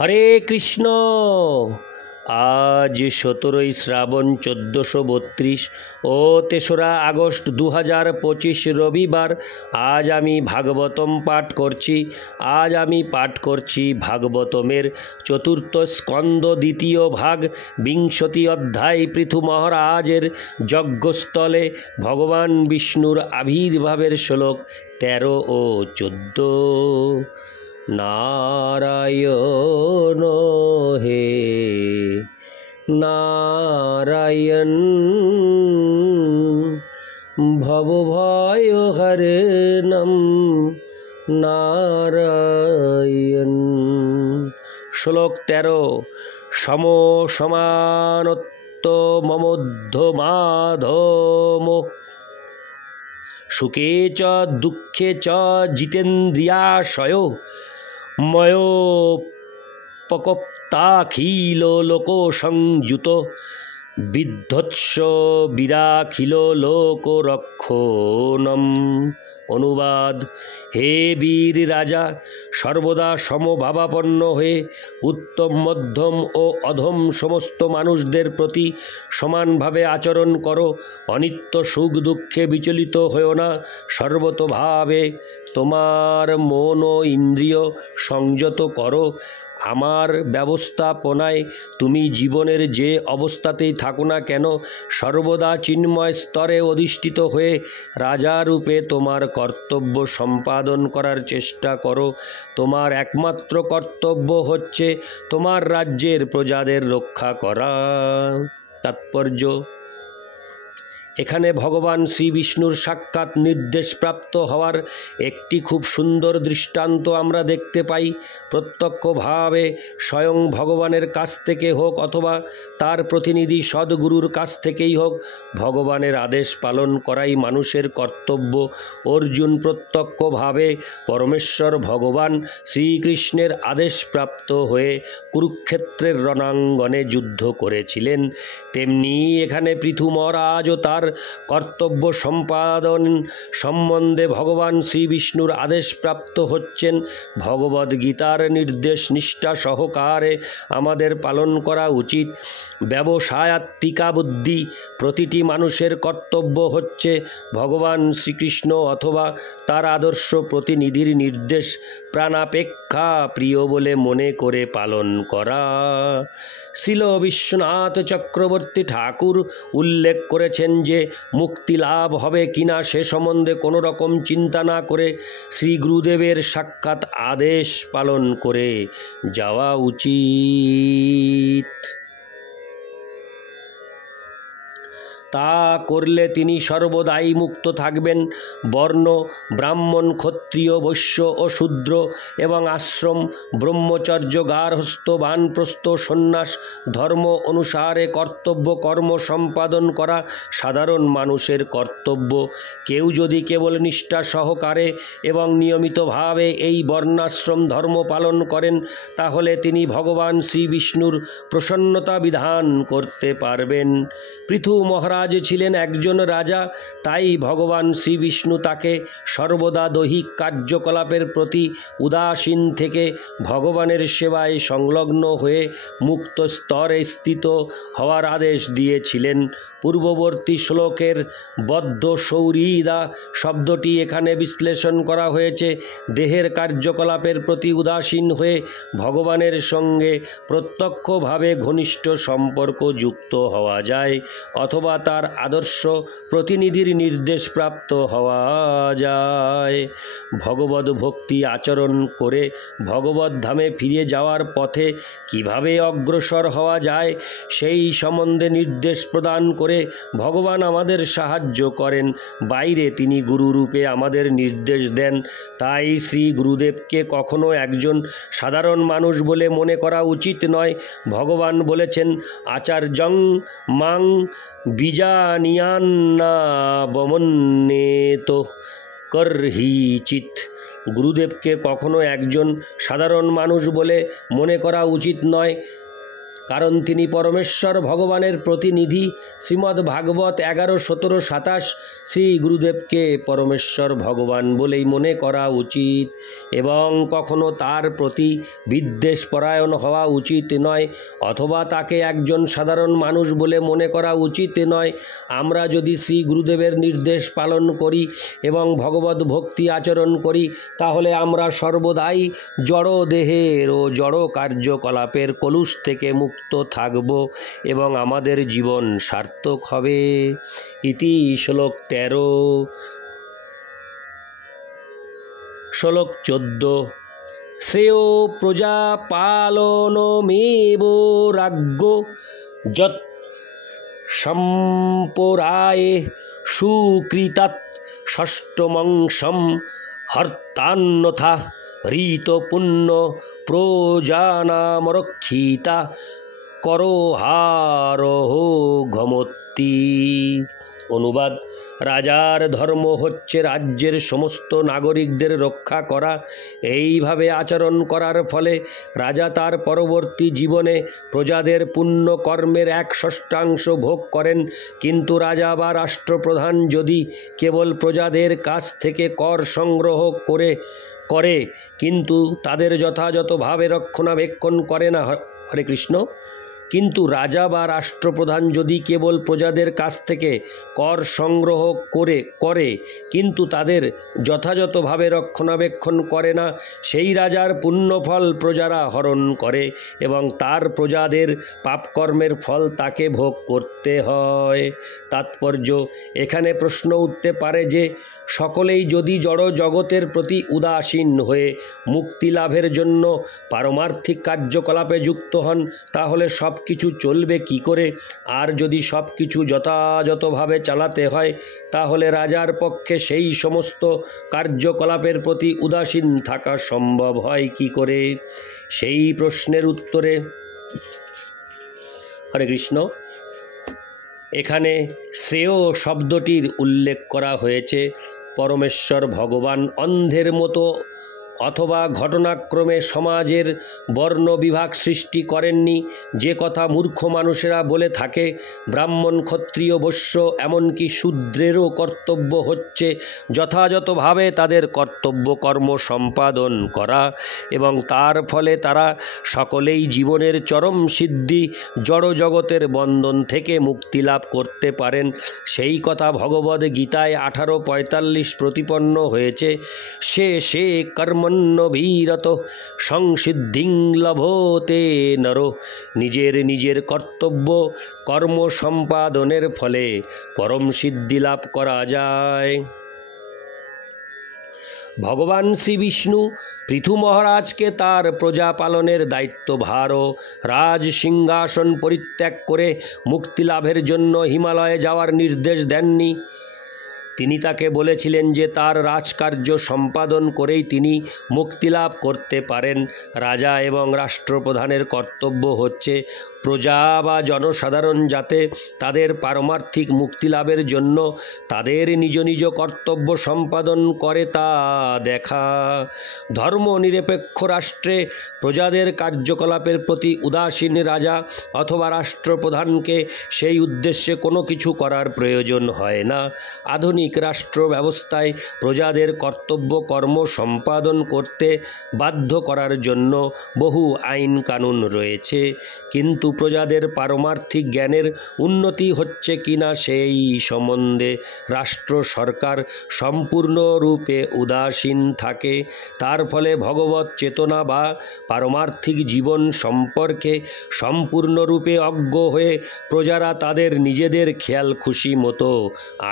হরে কৃষ্ণ। আজ 17ই শ্রাবণ 1432 ও 3রা আগস্ট 2025 রবিবার। আজ আমি ভাগবতম পাঠ করছি। আজ আমি পাঠ করছি ভাগবতমের চতুর্থ স্কন্দ দ্বিতীয় ভাগ 20 অধ্যায়। পৃথু মহারাজের যজ্ঞস্থলে ভগবান বিষ্ণুর আবির্ভাবের শ্লোক 13 ও 14। নারায়ণ হে নারায়ণ ভবভয়হরণম নারায়ণ। শ্লোক 13। সম সমানত্ব মমোদ্ধ মাধম সুখে চ দুঃখে চ জিতেন্দ্রিয়াশয় ময়োপকপ্তাখিল লোক সংযুত বিধ্বৎস বিরাখিল লোক রক্ষণম। অনুবাদ: হে বীর রাজা, সর্বদা সমভাবাপন্ন হয়ে উত্তম, মধ্যম ও অধম সমস্ত মানুষদের প্রতি সমানভাবে আচরণ করো। অনিত্য সুখ দুঃখে বিচলিত হও না। সর্বতোভাবে তোমার মন ও ইন্দ্রিয় সংযত করো। আমার ব্যবস্থাপনায় তুমি জীবনের যে অবস্থাতেই থাকো না কেন, সর্বদা চিন্ময় স্তরে অধিষ্ঠিত হয়ে রাজারূপে তোমার কর্তব্য সম্পাদন করার চেষ্টা করো। তোমার একমাত্র কর্তব্য হচ্ছে তোমার রাজ্যের প্রজাদের রক্ষা করা। তাৎপর্য: এখানে ভগবান শ্রী বিষ্ণুর সাক্ষাৎ নির্দেশপ্রাপ্ত হওয়ার একটি খুব সুন্দর দৃষ্টান্ত আমরা দেখতে পাই। প্রত্যক্ষভাবে স্বয়ং ভগবানের কাছ থেকে হোক অথবা তার প্রতিনিধি সদ্গুরুর কাছ থেকেই হোক, ভগবানের আদেশ পালন করাই মানুষের কর্তব্য। অর্জুন প্রত্যক্ষভাবে পরমেশ্বর ভগবান শ্রীকৃষ্ণের আদেশপ্রাপ্ত হয়ে কুরুক্ষেত্রের রণাঙ্গনে যুদ্ধ করেছিলেন। তেমনি এখানে পৃথু মহারাজও তার কর্তব্য সম্পাদন সম্বন্ধে ভগবান শ্রী বিষ্ণুর আদেশপ্রাপ্ত হচ্ছেন। ভগবদ্গীতার নির্দেশ নিষ্ঠা সহকারে আমাদের পালন করা উচিত। ব্যবসায়াত্মিকা বুদ্ধি প্রতিটি মানুষের কর্তব্য হচ্ছে ভগবান শ্রীকৃষ্ণ অথবা তার আদর্শ প্রতিনিধির নির্দেশ প্রাণাপেক্ষা প্রিয় বলে মনে করে পালন করা। শ্রীল বিশ্বনাথ চক্রবর্তী ঠাকুর উল্লেখ করেছেন যে মুক্তি লাভ হবে কিনা সে সম্বন্ধে কোনো রকম চিন্তা না করে শ্রী গুরুদেবের সাক্ষাৎ আদেশ পালন করে যাওয়া উচিত। তা করলে তিনি সর্বদাই মুক্ত থাকবেন। বর্ণ, ব্রাহ্মণ, ক্ষত্রিয়, বৈশ্য ও শূদ্র এবং আশ্রম, ব্রহ্মচর্য, গার্হস্থ্য, বানপ্রস্থ, সন্ন্যাস ধর্ম অনুসারে কর্তব্য কর্ম সম্পাদন করা সাধারণ মানুষের কর্তব্য। কেউ যদি কেবল নিষ্ঠা সহকারে এবং নিয়মিতভাবে এই বর্ণাশ্রম ধর্ম পালন করেন, তাহলে তিনি ভগবান শ্রী বিষ্ণুর প্রসন্নতা বিধান করতে পারবেন। পৃথু মহারাজ ছিলেন একজন রাজা, তাই ভগবান শ্রী বিষ্ণু তাকে সর্বদা দৈহিক কার্যকলাপের প্রতি উদাসীন থেকে ভগবানের সেবায় সংলগ্ন হয়ে মুক্ত স্তরে স্থিত হওয়ার আদেশ দিয়েছিলেন। পূর্ববর্তী শ্লোকের বদ্ধ সৌহৃদা শব্দটি এখানে বিশ্লেষণ করা হয়েছে। দেহের কার্যকলাপের প্রতি উদাসীন হয়ে ভগবানের সঙ্গে প্রত্যক্ষভাবে ঘনিষ্ঠ সম্পর্ক যুক্ত হওয়া যায় অথবা তার আদর্শ প্রতিনিধির নির্দেশ প্রাপ্ত হওয়া যায়। ভগবদ ভক্তি আচরণ করে ভগবত ধামে ফিরে যাওয়ার পথে কিভাবে অগ্রসর হওয়া যায় সেই সম্বন্ধে নির্দেশ প্রদান করে ভগবান আমাদের সাহায্য করেন। বাইরে তিনি গুরুরূপে আমাদের নির্দেশ দেন। তাই শ্রী গুরুদেবকে কখনো একজন সাধারণ মানুষ বলে মনে করা উচিত নয়। ভগবান বলেছেন, আচার্যং মাং বিজানিয়ান্না বমন্যেত কর্হিচিৎ। গুরুদেবকে কখনো একজন সাধারণ মানুষ বলে মনে করা উচিত নয়। কারণ তিনি পরমেশ্বর ভগবানের প্রতিনিধি। শ্রীমদ্ ভাগবত 11-17-27 শ্রী গুরুদেবকে পরমেশ্বর ভগবান বলেই মনে করা উচিত এবং কখনো তার প্রতি বিদ্বেষপরায়ণ হওয়া উচিত নয়, অথবা তাকে একজন সাধারণ মানুষ বলে মনে করা উচিত নয়। আমরা যদি শ্রী গুরুদেবের নির্দেশ পালন করি এবং ভগবত ভক্তি আচরণ করি, তাহলে আমরা সর্বদাই জড় দেহের ও জড় কার্যকলাপের কলুষ থেকে মুক্ত থাকব এবং আমাদের জীবন সার্থক হবে। ইতি শ্লোক 13। শ্লোক 14। শ্রেয় প্রজা পালনমেব রাজ্ঞ যৎ সম্পরায়ে সুকৃতাৎ ষষ্ঠমংশম হর্তান্যথা ঋতপুণ্য প্রজানামরক্ষিতা করোহারহ ঘমত্তি। অনুবাদ: রাজার ধর্ম হচ্ছে রাজ্যের সমস্ত নাগরিকদের রক্ষা করা। এইভাবে আচরণ করার ফলে রাজা তার পরবর্তী জীবনে প্রজাদের পুণ্য কর্মের 1/6 ভোগ করেন। কিন্তু রাজা বা রাষ্ট্রপ্রধান যদি কেবল প্রজাদের কাছ থেকে কর সংগ্রহ করে কিন্তু তাদের যথাযথভাবে রক্ষণাবেক্ষণ করে না, হরে কৃষ্ণ, কিন্তু রাজা বা রাষ্ট্রপ্রধান যদি কেবল প্রজাদের কাছ থেকে কর সংগ্রহ করে কিন্তু তাদের যথাযথভাবে রক্ষণাবেক্ষণ করে না, সেই রাজার পুণ্যফল প্রজারা হরণ করে এবং তার প্রজাদের পাপকর্মের ফল তাকে ভোগ করতে হয়। তাৎপর্য: এখানে প্রশ্ন উঠতে পারে যে সকলেই যদি জড় জগতের প্রতি উদাসীন হয়ে মুক্তি লাভের জন্য পারমার্থিক কার্যকলাপে যুক্ত হন, তাহলে সব কিছু চলবে কি করে? আর যদি সব কিছু যথাযথভাবে চালাতে হয়, তাহলে রাজার পক্ষে সেই সমস্ত কার্যকলাপের প্রতি উদাসীন থাকা সম্ভব হয় কি করে? সেই প্রশ্নের উত্তরে, হরে কৃষ্ণ, এখানে শ্রেয় শব্দটির উল্লেখ করা হয়েছে। পরমেশ্বর ভগবান অন্ধের মতো অথবা ঘটনাক্রমে সমাজের বর্ণ বিভাগ সৃষ্টি করেননি, যে কথা মূর্খ মানুষেরা বলে থাকে। ব্রাহ্মণ, ক্ষত্রিয়, বৈশ্য, এমনকি শূদ্রেরও কর্তব্য হচ্ছে যথাযথভাবে তাদের কর্তব্য কর্ম সম্পাদন করা এবং তার ফলে তারা সকলেই জীবনের চরম সিদ্ধি, জড় জগতের বন্ধন থেকে মুক্তি লাভ করতে পারেন। সেই কথা ভগবদ গীতায় 18:45 প্রতিপন্ন হয়েছে। সে কর্মণ্যভিরত সংসিদ্ধিং লভতে নরো। নিজের কর্তব্য কর্ম সম্পাদনের ফলে পরম সিদ্ধি লাভ করা যায়। ভগবান শ্রী বিষ্ণু পৃথু মহারাজকে তার প্রজা পালনের দায়িত্বভার ও রাজ সিংহাসন পরিত্যাগ করে মুক্তি লাভের জন্য হিমালয়ে যাওয়ার নির্দেশ দেননি। তিনি তাকে বলেছিলেন যে তার রাজকার্য সম্পাদন করেই তিনি মুক্তিলাভ করতে পারেন। রাজা এবং রাষ্ট্রপ্রধানের কর্তব্য হচ্ছে প্রজা বা জনসাধারণ যাতে তাদের পারমার্থিক মুক্তিলাভের জন্য তাদের নিজ নিজ কর্তব্য সম্পাদন করে তা দেখা। ধর্মনিরপেক্ষ রাষ্ট্রে প্রজাদের কার্যকলাপের প্রতি উদাসীন রাজা অথবা রাষ্ট্রপ্রধানকে সেই উদ্দেশ্যে কোনো কিছু করার প্রয়োজন হয় না। আধুনিক রাষ্ট্র ব্যবস্থায় প্রজাদের কর্তব্য কর্ম সম্পাদন করতে বাধ্য করার জন্য বহু আইন কানুন রয়েছে, কিন্তু প্রজাদের পারমার্থিক জ্ঞানের উন্নতি হচ্ছে কিনা সেই সম্বন্ধে রাষ্ট্র সরকার সম্পূর্ণরূপে উদাসীন থাকে। তার ফলে ভগবত চেতনা বা পারমার্থিক জীবন সম্পর্কে সম্পূর্ণরূপে অজ্ঞ হয়ে প্রজারা তাদের নিজেদের খেয়াল খুশি মতো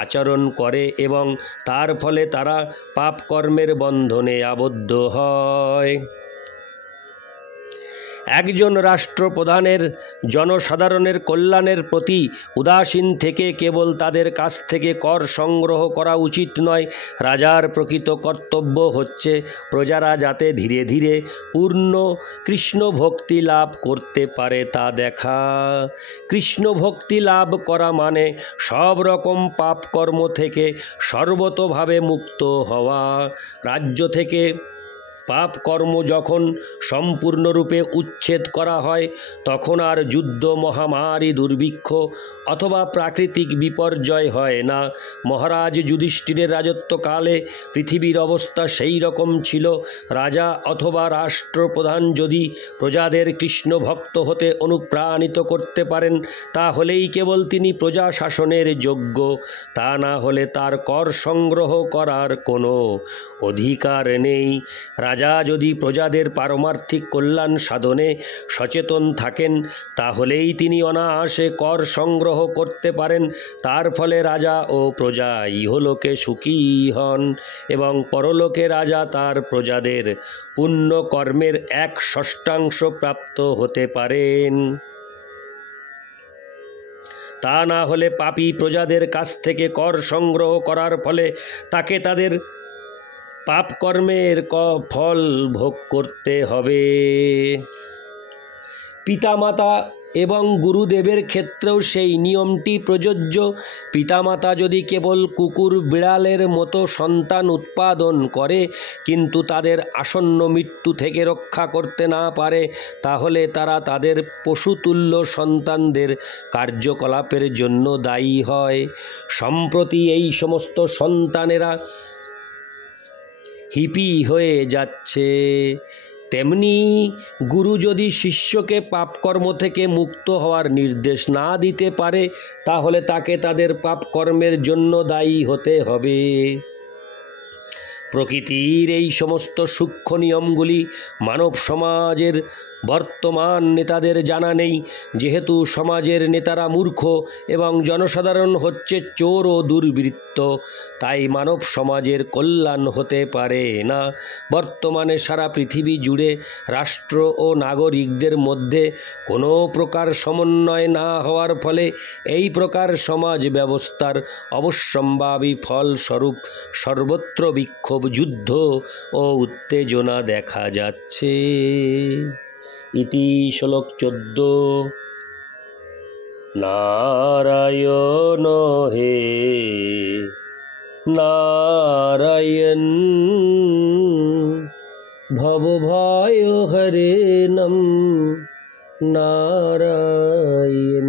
আচরণ করে এবং তার ফলে তারা পাপকর্মের বন্ধনে আবদ্ধ হয়। একজন রাষ্ট্রপ্রধানের জনসাধারণের কল্যাণের প্রতি উদাসীন থেকে কেবল তাদের কাছ থেকে কর সংগ্রহ করা উচিত নয়। রাজার প্রকৃত কর্তব্য হচ্ছে প্রজারা যাতে ধীরে ধীরে পূর্ণ কৃষ্ণ ভক্তি লাভ করতে পারে তা দেখা। কৃষ্ণ ভক্তি লাভ করা মানে সব রকম পাপকর্ম থেকে সর্বতোভাবে মুক্ত হওয়া। রাজ্য থেকে পাপ কর্ম যখন সম্পূর্ণরূপে উচ্ছেদ করা হয় তখন আর যুদ্ধ, মহামারী, দুর্ভিক্ষ অথবা প্রাকৃতিক বিপর্যয় হয় না। মহারাজ যুধিষ্ঠিরের রাজত্বকালে পৃথিবীর অবস্থা সেই রকম ছিল। রাজা অথবা রাষ্ট্রপ্রধান যদি প্রজাদের কৃষ্ণ ভক্ত হতে অনুপ্রাণিত করতে পারেন তাহলেই কেবল তিনি প্রজা শাসনের যোগ্য, তা না হলে তার কর সংগ্রহ করার কোনো অধিকার নেই। রাজা যদি প্রজাদের পারমার্থিক কল্যাণ সাধনে সচেতন থাকেন তাহলেই তিনি অনায়াসে কর সংগ্রহ করতে পারেন। তার ফলে রাজা ও প্রজা ইহলোকে সুখী হন এবং পরলোকে রাজা তার প্রজাদের পুণ্য কর্মের 1/6 প্রাপ্ত হতে পারেন। তা না হলে পাপী প্রজাদের কাছ থেকে কর সংগ্রহ করার ফলে তাকে তাদের পাপ কর্মের ফল ভোগ করতে হবে। পিতামাতা এবং গুরুদেবের ক্ষেত্রেও সেই নিয়মটি প্রযোজ্য। পিতামাতা যদি কেবল কুকুর বিড়ালের মতো সন্তান উৎপাদন করে কিন্তু তাদের আসন্ন মৃত্যু থেকে রক্ষা করতে না পারে তাহলে তারা তাদের পশুতুল্য সন্তানদের কার্যকলাপের জন্য দায়ী হয়। সম্প্রতি এই সমস্ত সন্তানেরা হিপি হয়ে যাচ্ছে। তেমনি গুরু যদি শিষ্যকে পাপকর্ম থেকে মুক্ত হওয়ার নির্দেশ না দিতে পারে তাহলে তাকে তাদের পাপকর্মের জন্য দায়ী হতে হবে। প্রকৃতির এই সমস্ত সূক্ষ্ম নিয়মগুলি মানব সমাজের বর্তমান নেতাদের জানা নেই। যেহেতু সমাজের নেতারা মূর্খ এবং জনসাধারণ হচ্ছে চোর ও দুর্বৃত্ত, তাই মানব সমাজের কল্যাণ হতে পারে না। বর্তমানে সারা পৃথিবী জুড়ে রাষ্ট্র ও নাগরিকদের মধ্যে কোনো প্রকার সমন্বয় না হওয়ার ফলে এই প্রকার সমাজ ব্যবস্থার অবশ্যম্ভাবী ফলস্বরূপ সর্বত্র বিক্ষোভ, যুদ্ধ ও উত্তেজনা দেখা যাচ্ছে। ইতি শ্লোক 14। নারায়ণ হে নারায়ণ ভবভয় হরে নম নারায়ণ।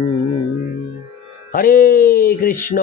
হরে কৃষ্ণ।